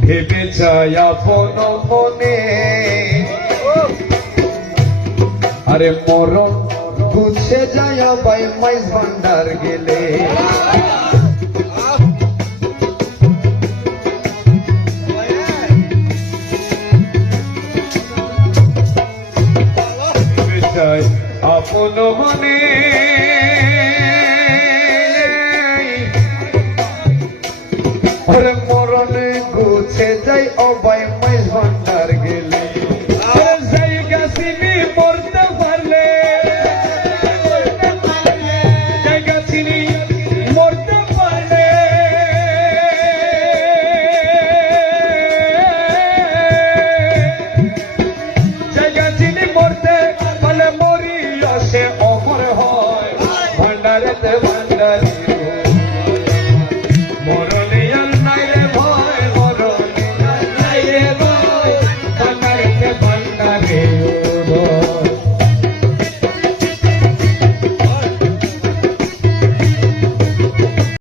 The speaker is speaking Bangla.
ভেবে চাই আপন মনে আরে মরণ গুছে যায় ভাই মাইজ ভান্ডার গেলে ভেবে চাই আপন মনে আরে মরণ গুছে যায় ভাই